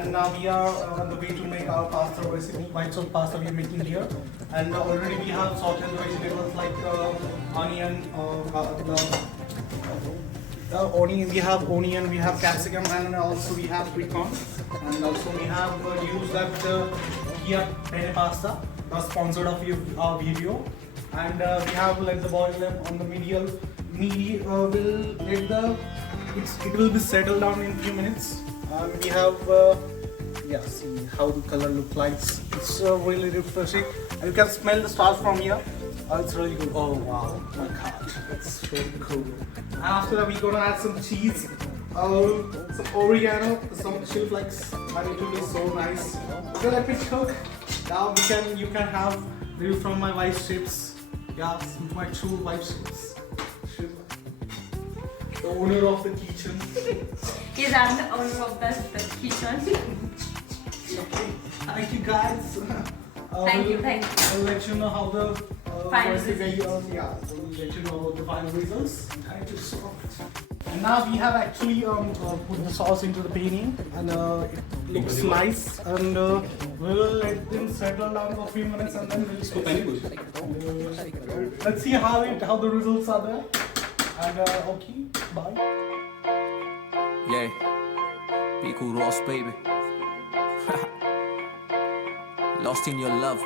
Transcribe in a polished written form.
and now we are on the way to make our pasta recipe, white sauce pasta we are making here. And already we have sorted the vegetables like onion, onion, we have capsicum, and also we have bacon, and also we have used that Kia penne pasta, sponsored of our video, and we have let the boil them on the medium. Will let the it will be settled down in few minutes. And we have yeah, see how the color look like. It's really refreshing, and you can smell the starch from here. It's really good. Oh wow, my god, it's really cool. And after that, we're gonna add some cheese, some oregano, some chili flakes, and it will be so nice. So let me cook. Now you can have review from my wife's chips. Yeah, my true wife's chips. The owner of the kitchen. Yes, I'm the owner of the kitchen. Thank you guys. Thank you. I'll let you know how the Final recipe goes. Yeah, so we'll let you know about the final results. Thank you so much. And now we have actually put the sauce into the panini, and it looks nice. And we'll let them settle down for a few minutes, and then we'll let's see how the results are there. And okay, bye. Yeah, be cool, Ross, baby. Lost in your love.